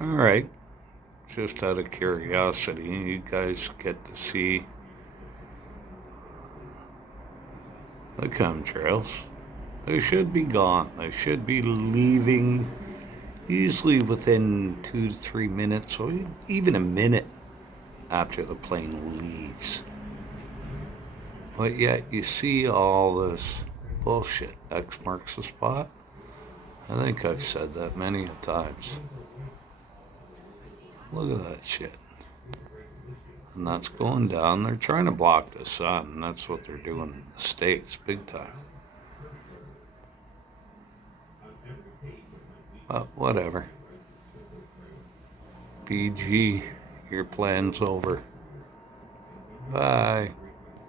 Alright, just out of curiosity, you guys get to see the chemtrails. They should be gone. They should be leaving usually within 2 to 3 minutes, or even a minute after the plane leaves. But yet you see all this bullshit. X marks the spot. I think I've said that many a times. Look at that shit. And that's going down. They're trying to block the sun. And that's what they're doing in the States, big time. But whatever. BG, your plan's over. Bye.